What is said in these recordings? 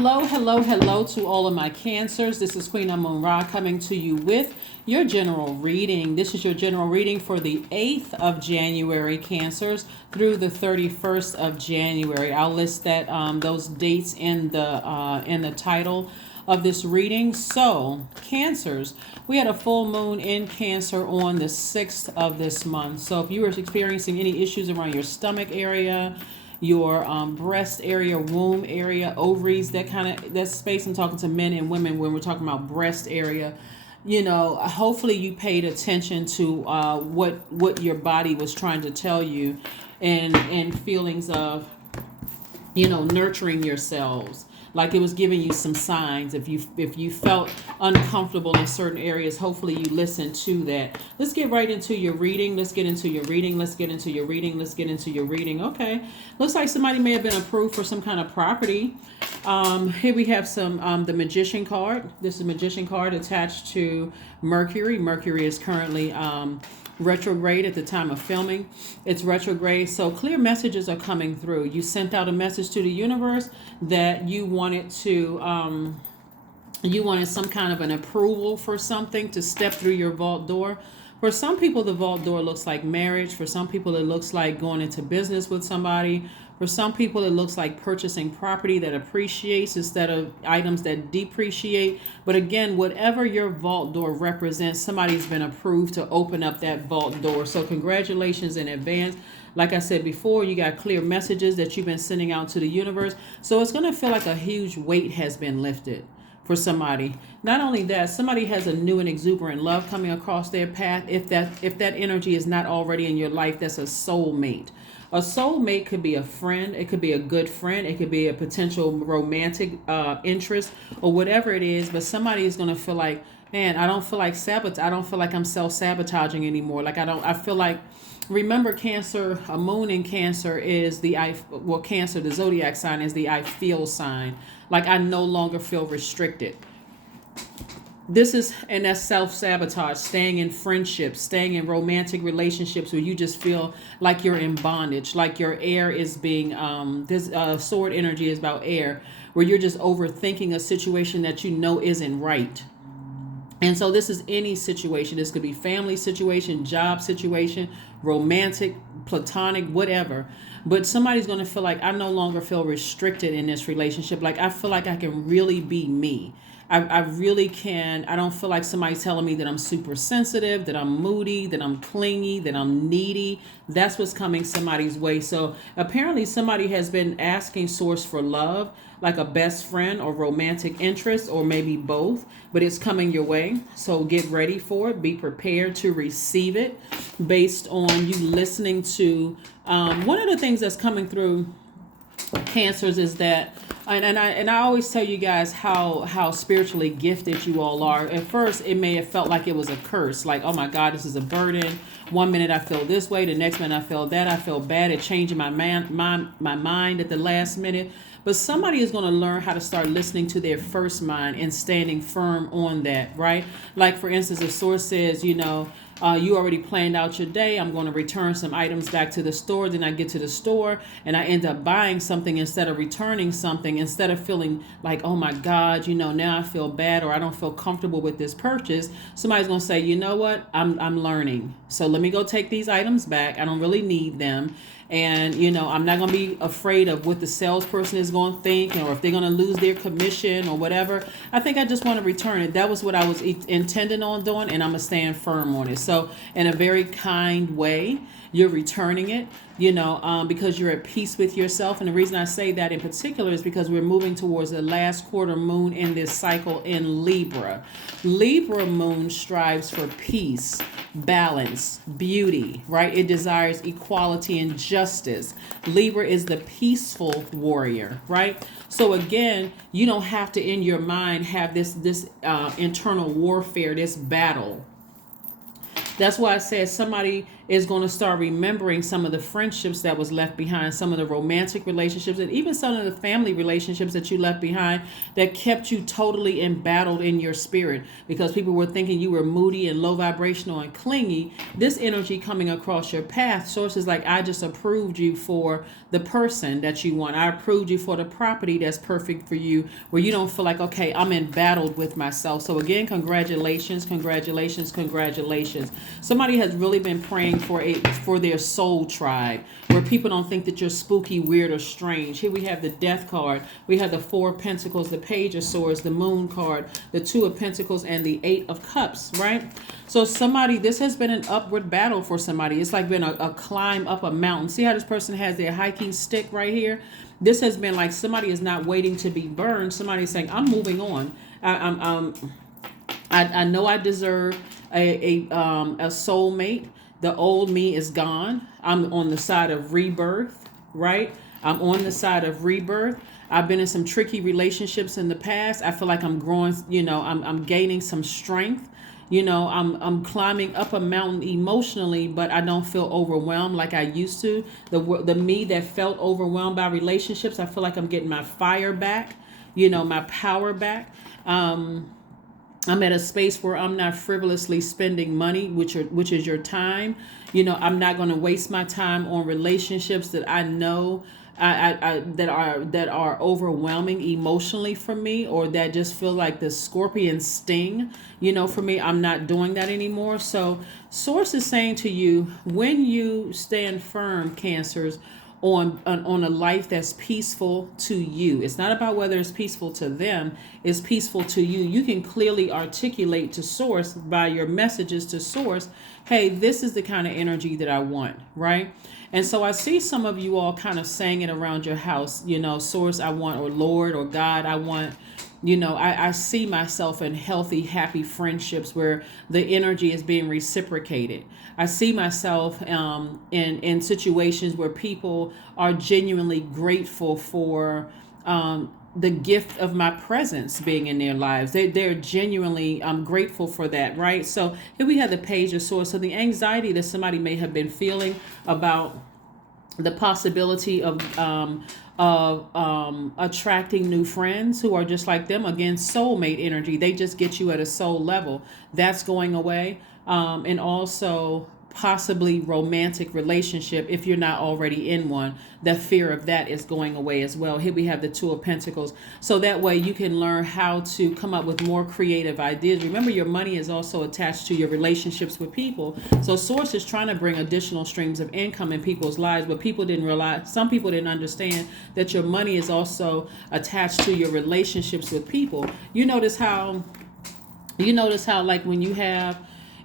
Hello, hello, hello to all of my Cancers. This is Queen Amun Ra coming to you with your general reading. This is your general reading for the 8th of January, Cancers, through the 31st of January. I'll list that those dates in the title of this reading. So, Cancers, we had a full moon in Cancer on the 6th of this month. So, if you were experiencing any issues around your stomach area, your breast area, womb area, ovaries, that space. I'm talking to men and women when we're talking about breast area. Hopefully you paid attention to what your body was trying to tell you, and feelings of nurturing yourselves. Like it was giving you some signs. If you felt uncomfortable in certain areas, hopefully you listened to that. Let's get right into your reading. Let's get into your reading. Okay. Looks like somebody may have been approved for some kind of property. Here we have the Magician card. This is a Magician card attached to Mercury. Mercury is currently retrograde at the time of filming. It's retrograde, so clear messages are coming through. You sent out a message to the universe that you wanted some kind of an approval for something to step through your vault door. For some people, the vault door looks like marriage. For some people, it looks like going into business with somebody. For some people, it looks like purchasing property that appreciates instead of items that depreciate. But again, whatever your vault door represents, somebody's been approved to open up that vault door. So congratulations in advance. Like I said before, you got clear messages that you've been sending out to the universe. So it's going to feel like a huge weight has been lifted for somebody. Not only that, somebody has a new and exuberant love coming across their path. If that energy is not already in your life, that's a soulmate. A soulmate could be a friend. It could be a good friend. It could be a potential romantic interest or whatever it is. But somebody is going to feel like, man, I don't feel like I don't feel like I'm self-sabotaging anymore. I feel like, remember Cancer, a moon in Cancer is Cancer, the Zodiac sign, is the I feel sign. Like I no longer feel restricted. And that's self-sabotage, staying in friendships, staying in romantic relationships where you just feel like you're in bondage, like your air is being, this sword energy is about air, where you're just overthinking a situation that you know isn't right. And so this is any situation. This could be family situation, job situation, romantic, platonic, whatever. But somebody's going to feel like I no longer feel restricted in this relationship. Like I feel like I can really be me. I really can. I don't feel like somebody's telling me that I'm super sensitive, that I'm moody, that I'm clingy, that I'm needy. That's what's coming somebody's way. So apparently somebody has been asking source for love, like a best friend or romantic interest, or maybe both, but it's coming your way. So get ready for it. Be prepared to receive it based on you listening to one of the things that's coming through Cancers is that, and I always tell you guys how spiritually gifted you all are. At first, it may have felt like it was a curse, like, oh my God, this is a burden. One minute I feel this way, the next minute I feel that. I feel bad at changing my mind at the last minute. But somebody is going to learn how to start listening to their first mind and standing firm on that, right? Like, for instance, if source says, you already planned out your day. I'm going to return some items back to the store. Then I get to the store and I end up buying something instead of returning something, instead of feeling like, oh my God, now I feel bad or I don't feel comfortable with this purchase. Somebody's going to say, you know what? I'm learning. So let me go take these items back. I don't really need them. And, I'm not going to be afraid of what the salesperson is going to think or if they're going to lose their commission or whatever. I think I just want to return it. That was what I was intending on doing, and I'm going to stand firm on it. So in a very kind way, you're returning it, because you're at peace with yourself. And the reason I say that in particular is because we're moving towards the last quarter moon in this cycle in Libra. Libra moon strives for peace, balance, beauty, right? It desires equality and justice. Libra is the peaceful warrior, right? So again, you don't have to, in your mind, have this internal warfare, this battle. That's why I said somebody is going to start remembering some of the friendships that was left behind, some of the romantic relationships, and even some of the family relationships that you left behind that kept you totally embattled in your spirit because people were thinking you were moody and low vibrational and clingy. This energy coming across your path, sources like, I just approved you for the person that you want. I approved you for the property that's perfect for you, where you don't feel like, okay, I'm embattled with myself. So again, congratulations, congratulations, congratulations. Somebody has really been praying for their soul tribe, where people don't think that you're spooky, weird, or strange. Here we have the Death card. We have the Four of Pentacles, the Page of Swords, the Moon card, the Two of Pentacles, and the Eight of Cups, right? So somebody, this has been an upward battle for somebody. It's like been a climb up a mountain. See how this person has their hiking stick right here? This has been like somebody is not waiting to be burned. Somebody's saying, I'm moving on. I know I deserve a soulmate. The old me is gone. I'm on the side of rebirth, right? I'm on the side of rebirth. I've been in some tricky relationships in the past. I feel like I'm growing, I'm gaining some strength. I'm climbing up a mountain emotionally, but I don't feel overwhelmed like I used to. The me that felt overwhelmed by relationships, I feel like I'm getting my fire back, my power back. I'm at a space where I'm not frivolously spending money, which is your time. I'm not going to waste my time on relationships that I know that are overwhelming emotionally for me, or that just feel like the scorpion sting. For me, I'm not doing that anymore. So Source is saying to you, when you stand firm, Cancers, on a life that's peaceful to you. It's not about whether it's peaceful to them, it's peaceful to you. You can clearly articulate to Source by your messages to Source, hey, this is the kind of energy that I want, right? And so I see some of you all kind of saying it around your house, Source, I want, or Lord, or God, I want. I see myself in healthy, happy friendships where the energy is being reciprocated. I see myself in situations where people are genuinely grateful for the gift of my presence being in their lives. They're genuinely grateful for that, right? So here we have the Page of Swords. So the anxiety that somebody may have been feeling about the possibility of attracting new friends who are just like them. Again, soulmate energy. They just get you at a soul level. That's going away. And also possibly romantic relationship, if you're not already in one, the fear of that is going away as well. Here we have the Two of Pentacles. So that way you can learn how to come up with more creative ideas. Remember, your money is also attached to your relationships with people. So Source is trying to bring additional streams of income in people's lives, but people didn't realize, some people didn't understand that your money is also attached to your relationships with people. You notice how like when you have,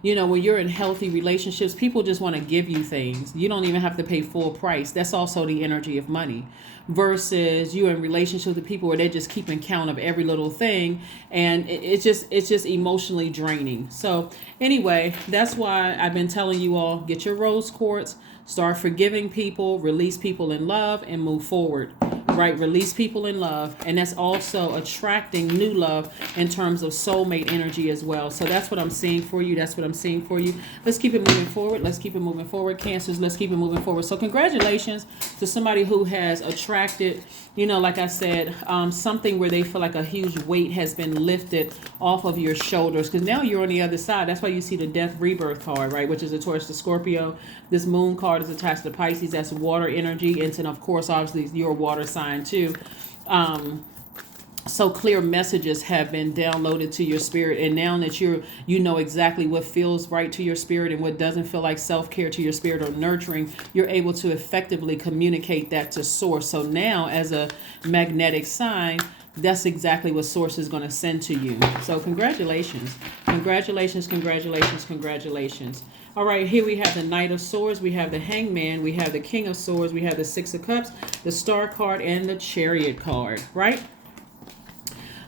when you're in healthy relationships, people just want to give you things. You don't even have to pay full price. That's also the energy of money. Versus you in relationships with people where they're just keeping count of every little thing, and it's just emotionally draining. So anyway, that's why I've been telling you all, get your rose quartz, start forgiving people, release people in love, and move forward. Right? Release people in love. And that's also attracting new love in terms of soulmate energy as well. So that's what I'm seeing for you. That's what I'm seeing for you. Let's keep it moving forward. Let's keep it moving forward. Cancers, let's keep it moving forward. So congratulations to somebody who has attracted, like I said, something where they feel like a huge weight has been lifted off of your shoulders. Because now you're on the other side. That's why you see the Death Rebirth card, right? Which is a Taurus to Scorpio. This Moon card is attached to Pisces. That's water energy. And then, of course, obviously, your water sign too. So clear messages have been downloaded to your spirit, and now that you know exactly what feels right to your spirit and what doesn't feel like self-care to your spirit or nurturing, you're able to effectively communicate that to Source. So now, as a magnetic sign, that's exactly what Source is going to send to you. So congratulations, congratulations, congratulations, congratulations. All right, here we have the Knight of Swords, we have the Hangman, we have the King of Swords, we have the Six of Cups, the Star card, and the Chariot card, right?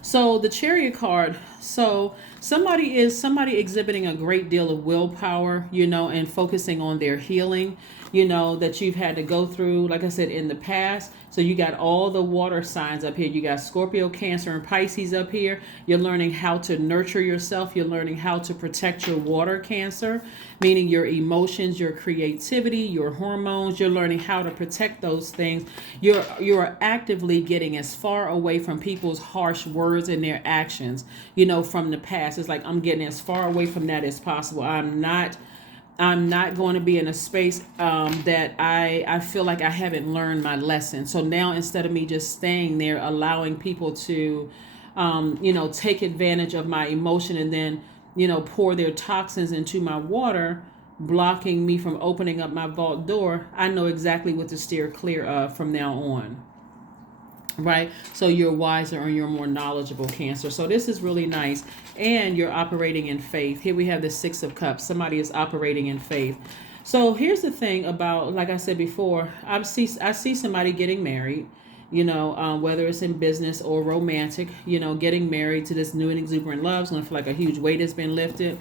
So the Chariot card, so somebody exhibiting a great deal of willpower, and focusing on their healing, that you've had to go through, like I said, in the past. So you got all the water signs up here. You got Scorpio, Cancer, and Pisces up here. You're learning how to nurture yourself. You're learning how to protect your water, Cancer, meaning your emotions, your creativity, your hormones. You're learning how to protect those things. You're actively getting as far away from people's harsh words and their actions, from the past. It's like I'm getting as far away from that as possible. I'm not going to be in a space that I feel like I haven't learned my lesson. So now, instead of me just staying there, allowing people to, take advantage of my emotion and then, pour their toxins into my water, blocking me from opening up my vault door, I know exactly what to steer clear of from now on. Right? So you're wiser and you're more knowledgeable, Cancer. So this is really nice. And you're operating in faith. Here we have the Six of Cups. Somebody is operating in faith. So here's the thing about, like I said before, I see somebody getting married, whether it's in business or romantic, getting married to this new and exuberant love. It's going to feel like a huge weight has been lifted.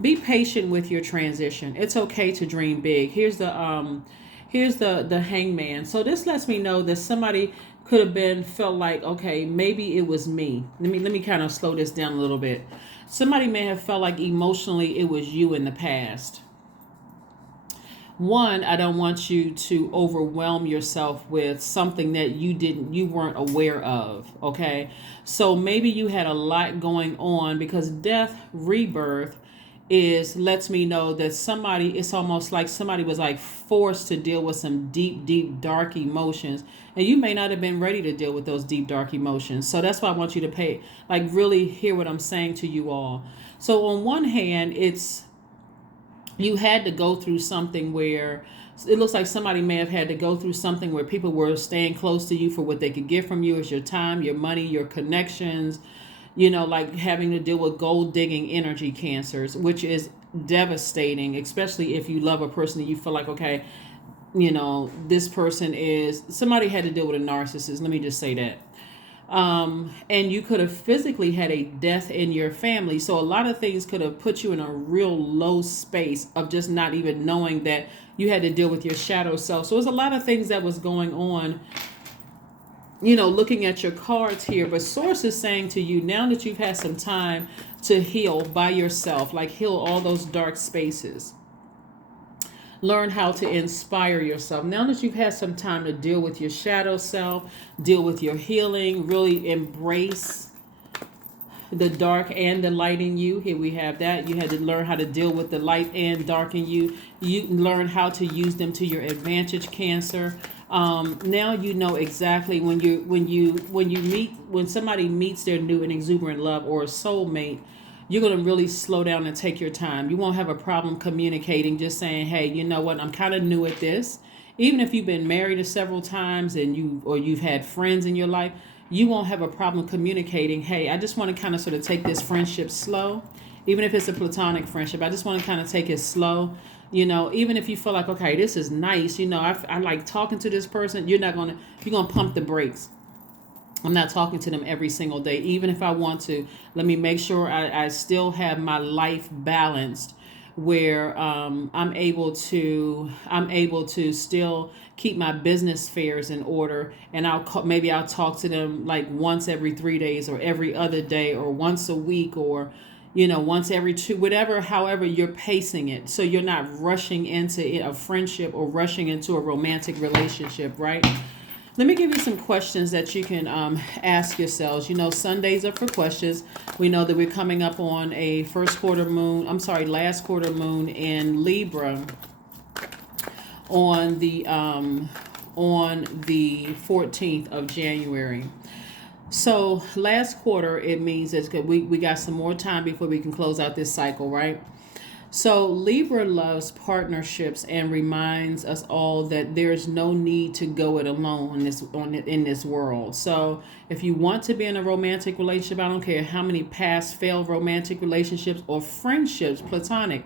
Be patient with your transition. It's okay to dream big. Here's the Hangman. So this lets me know that somebody could have felt like, okay, maybe it was me. Let me kind of slow this down a little bit. Somebody may have felt like emotionally it was you in the past. One, I don't want you to overwhelm yourself with something that you weren't aware of. Okay. So maybe you had a lot going on, because death, rebirth, lets me know that it's almost like somebody was like forced to deal with some deep, dark emotions. And you may not have been ready to deal with those deep, dark emotions. So that's why I want you to really hear what I'm saying to you all. So on one hand, you had to go through something where it looks like somebody may have had to go through something where people were staying close to you for what they could get from you as your time, your money, your connections, like having to deal with gold digging energy, Cancers, which is devastating, especially if you love a person and you feel like, okay, this person somebody had to deal with a narcissist. Let me just say that. And you could have physically had a death in your family. So a lot of things could have put you in a real low space of just not even knowing that you had to deal with your shadow self. So there's a lot of things that was going on, looking at your cards here. But Source is saying to you, now that you've had some time to heal by yourself, like heal all those dark spaces, learn how to inspire yourself. Now that you've had some time to deal with your shadow self, deal with your healing, really embrace the dark and the light in you. Here we have that. You had to learn how to deal with the light and dark in you. You learn how to use them to your advantage, Cancer. Now you know exactly when somebody meets their new and exuberant love or a soulmate, you're going to really slow down and take your time. You won't have a problem communicating, just saying, hey, you know what, I'm kind of new at this. Even if you've been married several times and you've had friends in your life, you won't have a problem communicating, hey, I just want to kind of sort of take this friendship slow. Even if it's a platonic friendship, I just want to kind of take it slow. Even if you feel like, okay, this is nice, I like talking to this person, you're going to pump the brakes. I'm not talking to them every single day. Even if I want to, let me make sure I still have my life balanced, where I'm able to still keep my business affairs in order. And maybe I'll talk to them like once every 3 days or every other day or once a week or once every two, whatever, however you're pacing it. So you're not rushing into a friendship or rushing into a romantic relationship, right? Let me give you some questions that you can ask yourselves. Sundays are for questions. We know that we're coming up on a last quarter moon in Libra on the 14th of January. So last quarter, it means it's good. We got some more time before we can close out this cycle, right? So Libra loves partnerships and reminds us all that there's no need to go it alone in this world. So if you want to be in a romantic relationship, I don't care how many past failed romantic relationships or friendships, platonic,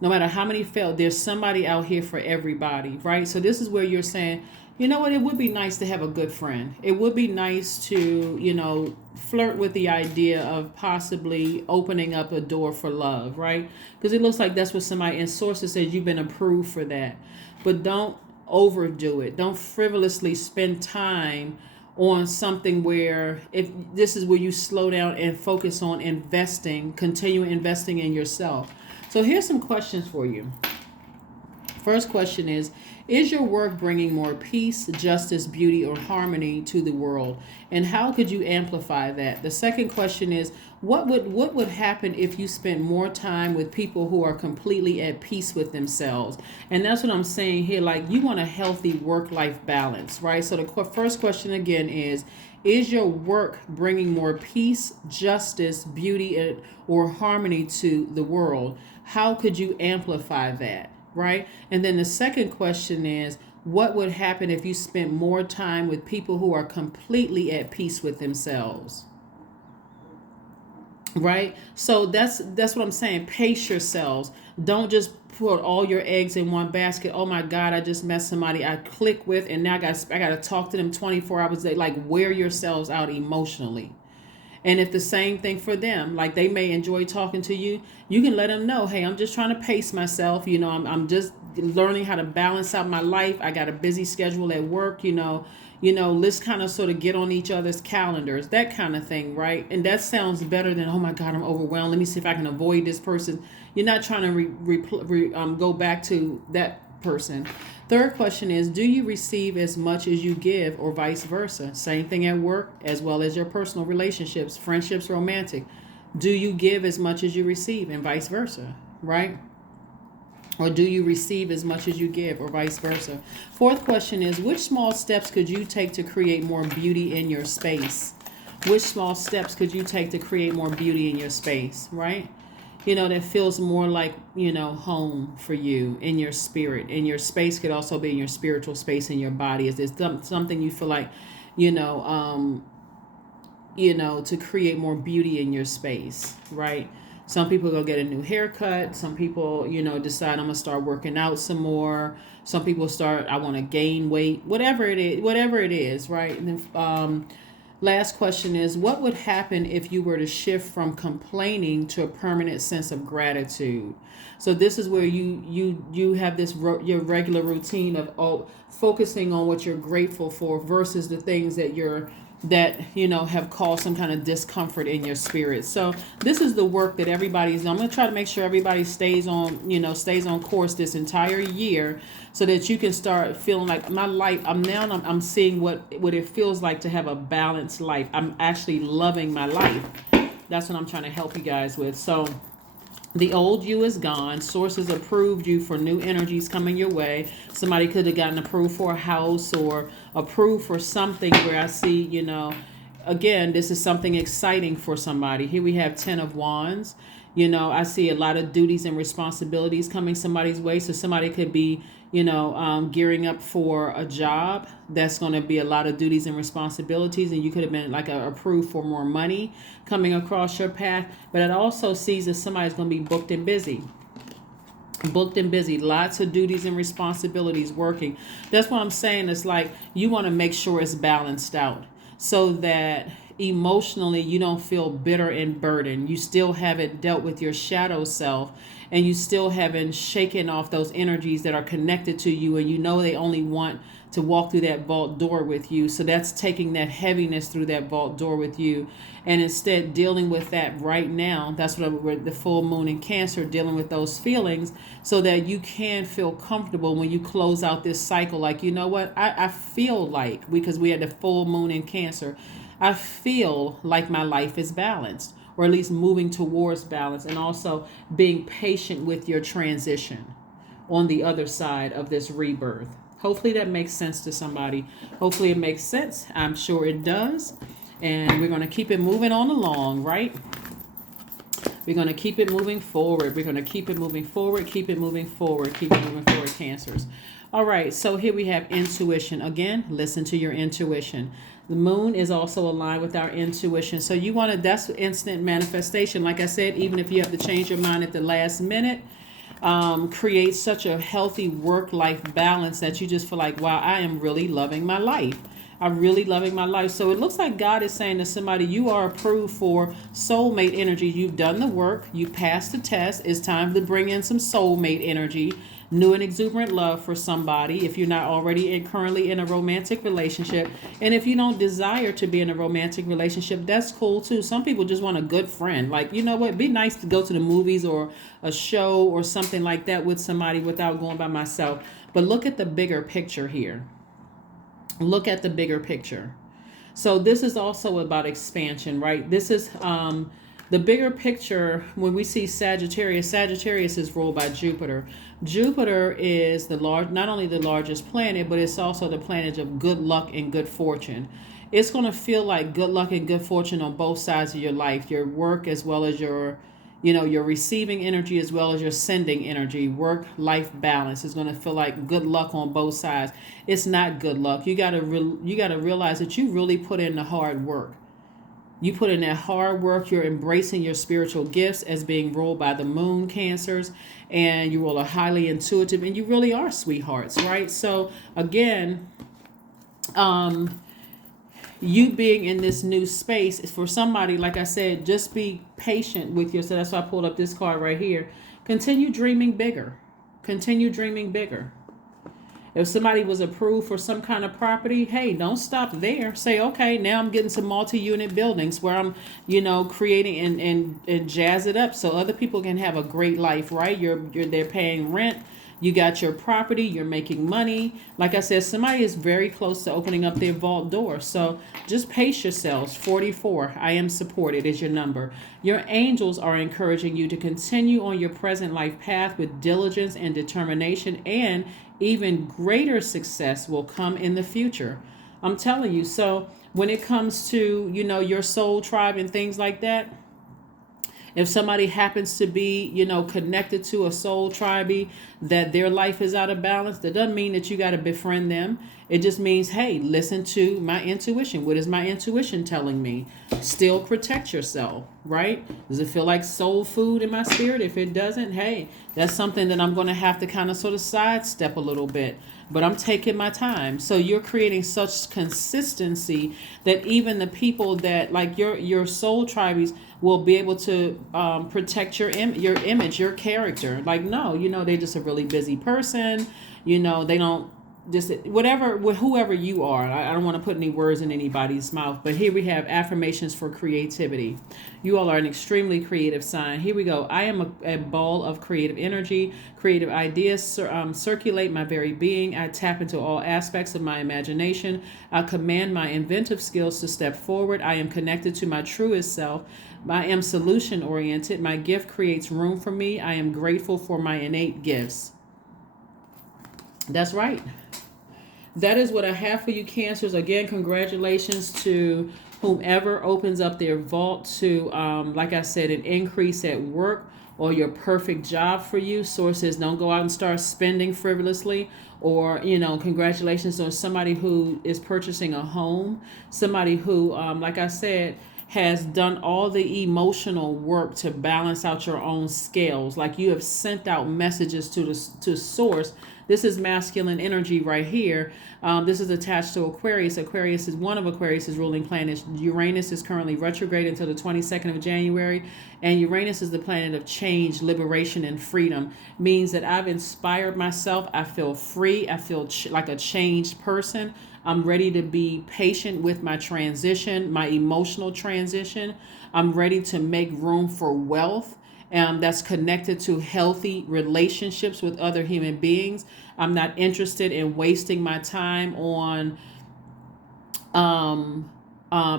no matter how many failed, there's somebody out here for everybody, right? So this is where you're saying, you know what, it would be nice to have a good friend. It would be nice to, flirt with the idea of possibly opening up a door for love, right? Because it looks like that's what somebody in Sources says you've been approved for that. But don't overdo it. Don't frivolously spend time on something where, if this is where you slow down and focus on investing, continue investing in yourself. So here's some questions for you. First question is your work bringing more peace, justice, beauty, or harmony to the world? And how could you amplify that? The second question is, what would happen if you spent more time with people who are completely at peace with themselves? And that's what I'm saying here. Like, you want a healthy work-life balance, right? So the first question again is your work bringing more peace, justice, beauty, or harmony to the world? How could you amplify that? Right? And then the second question is, what would happen if you spent more time with people who are completely at peace with themselves? Right? So that's what I'm saying. Pace yourselves. Don't just put all your eggs in one basket. Oh my God, I just met somebody I click with, and now I got to talk to them 24 hours a day. Like, wear yourselves out emotionally. And if the same thing for them, like they may enjoy talking to you, you can let them know, hey, I'm just trying to pace myself. I'm just learning how to balance out my life. I got a busy schedule at work, let's kind of sort of get on each other's calendars, that kind of thing, right? And that sounds better than, oh my God, I'm overwhelmed. Let me see if I can avoid this person. You're not trying to go back to that person. Third question is, do you receive as much as you give, or vice versa? Same thing at work as well as your personal relationships, friendships, romantic. Do you give as much as you receive, and vice versa, right? Or do you receive as much as you give, or vice versa? Fourth question is, which small steps could you take to create more beauty in your space? Which small steps could you take to create more beauty in your space, right? That feels more like, home for you, in your spirit. And your space could also be in your spiritual space, in your body. Is there something you feel like, to create more beauty in your space, right? Some people go get a new haircut. Some people, decide I'm going to start working out some more. Some people I want to gain weight, whatever it is, right? And then, last question is, what would happen if you were to shift from complaining to a permanent sense of gratitude? So this is where you have your regular routine of focusing on what you're grateful for versus the things that have caused some kind of discomfort in your spirit. So this is the work that I'm going to try to make sure everybody stays on course this entire year, so that you can start feeling like my life. I'm seeing what it feels like to have a balanced life. I'm actually loving my life. That's what I'm trying to help you guys with. So the old you is gone. Sources approved you for new energies coming your way. Somebody could have gotten approved for a house, or approved for something where I see, again, this is something exciting for somebody. Here we have 10 of Wands. I see a lot of duties and responsibilities coming somebody's way. So somebody could be, gearing up for a job. That's going to be a lot of duties and responsibilities. And you could have been approved for more money coming across your path. But it also sees that somebody's going to be booked and busy. Lots of duties and responsibilities working. That's what I'm saying. It's like you want to make sure it's balanced out, so that emotionally you don't feel bitter and burdened. You still haven't dealt with your shadow self, and you still haven't shaken off those energies that are connected to you, and they only want to walk through that vault door with you. So that's taking that heaviness through that vault door with you, and instead dealing with that right now. That's what the full moon in Cancer, dealing with those feelings, so that you can feel comfortable when you close out this cycle. Like, I feel like, because we had the full moon in Cancer, I feel like my life is balanced, or at least moving towards balance, and also being patient with your transition on the other side of this rebirth. Hopefully that makes sense to somebody. Hopefully it makes sense. I'm sure it does. And we're going to keep it moving on along, right? We're going to keep it moving forward. We're going to keep it moving forward, keep it moving forward, keep it moving forward, Cancers. All right, so here we have intuition. Again, listen to your intuition. The moon is also aligned with our intuition. So that's instant manifestation. Like I said, even if you have to change your mind at the last minute, create such a healthy work-life balance that you just feel like, wow, I am really loving my life. I'm really loving my life. So it looks like God is saying to somebody, you are approved for soulmate energy. You've done the work. You passed the test. It's time to bring in some soulmate energy. new and exuberant love for somebody if you're not already currently in a romantic relationship. And if you don't desire to be in a romantic relationship, that's cool too. Some people just want a good friend. Like, you know what? It'd be nice to go to the movies or a show or something like that with somebody without going by myself. But look at the bigger picture here. Look at the bigger picture. So this is also about expansion, right? This is the bigger picture. When we see Sagittarius, Sagittarius is ruled by Jupiter. Jupiter is not only the largest planet, but it's also the planet of good luck and good fortune. It's going to feel like good luck and good fortune on both sides of your life, your work as well as your receiving energy as well as your sending energy. Work-life balance is going to feel like good luck on both sides. It's not good luck. You got to realize that you really put in the hard work. You put in that hard work. You're embracing your spiritual gifts as being ruled by the moon, Cancers, and you all are highly intuitive, and you really are sweethearts, right? So again, you being in this new space is for somebody, like I said, just be patient with yourself. That's why I pulled up this card right here. Continue dreaming bigger. Continue dreaming bigger. If somebody was approved for some kind of property, hey, don't stop there. Say, okay, now I'm getting some multi-unit buildings where I'm, creating and jazz it up so other people can have a great life, right? They're paying rent. You got your property, you're making money. Like I said, somebody is very close to opening up their vault door. So just pace yourselves. 44, I am supported is your number. Your angels are encouraging you to continue on your present life path with diligence and determination, and even greater success will come in the future. I'm telling you. So when it comes to, your soul tribe and things like that, if somebody happens to be, connected to a soul tribe that their life is out of balance, that doesn't mean that you got to befriend them. It just means, hey, listen to my intuition. What is my intuition telling me? Still protect yourself, right? Does it feel like soul food in my spirit? If it doesn't, hey, that's something that I'm going to have to kind of sort of sidestep a little bit. But I'm taking my time. So you're creating such consistency that even the people that, like your soul tribes, will be able to protect your image, your character. Like, no, they're just a really busy person. They don't just whoever you are. I don't want to put any words in anybody's mouth, but here we have affirmations for creativity. You all are an extremely creative sign. Here we go. I am a ball of creative energy. Creative ideas circulate my very being. I tap into all aspects of my imagination. I command my inventive skills to step forward. I am connected to my truest self. I am solution oriented. My gift creates room for me. I am grateful for my innate gifts. That's right. That is what I have for you, Cancers. Again, congratulations to whomever opens up their vault to, like I said, an increase at work or your perfect job for you. Sources, don't go out and start spending frivolously. Or, congratulations on somebody who is purchasing a home. Somebody who, like I said, has done all the emotional work to balance out your own scales. Like you have sent out messages to source. This is masculine energy right here. This is attached to Aquarius. Aquarius is one of Aquarius's ruling planets. Uranus is currently retrograde until the 22nd of January. And Uranus is the planet of change, liberation, and freedom. Means that I've inspired myself. I feel free. I feel like a changed person. I'm ready to be patient with my transition, my emotional transition. I'm ready to make room for wealth. That's connected to healthy relationships with other human beings. I'm not interested in wasting my time on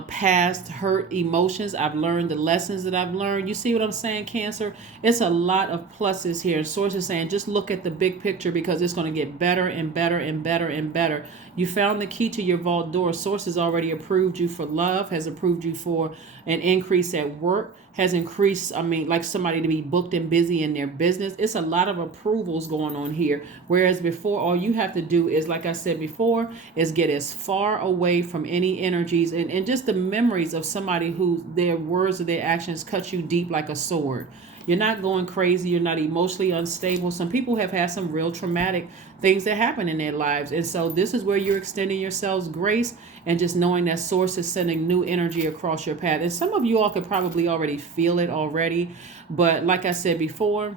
past hurt emotions. I've learned the lessons that I've learned. You see what I'm saying, Cancer? It's a lot of pluses here. Source is saying just look at the big picture because it's going to get better and better and better and better. You found the key to your vault door. Source has already approved you for love, has approved you for an increase at work, has increased, like somebody to be booked and busy in their business. It's a lot of approvals going on here. Whereas before, all you have to do is, like I said before, is get as far away from any energies and just the memories of somebody who their words or their actions cut you deep like a sword. You're not going crazy. You're not emotionally unstable. Some people have had some real traumatic things that happen in their lives. And so this is where you're extending yourselves grace and just knowing that source is sending new energy across your path. And some of you all could probably already feel it already. But like I said before,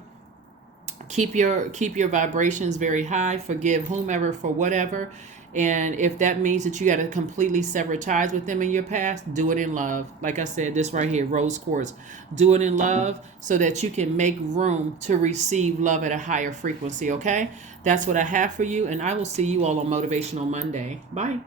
Keep your vibrations very high. Forgive whomever for whatever. And if that means that you got to completely sever ties with them in your past, do it in love. Like I said, this right here, rose quartz. Do it in love so that you can make room to receive love at a higher frequency, okay? That's what I have for you, and I will see you all on Motivational Monday. Bye.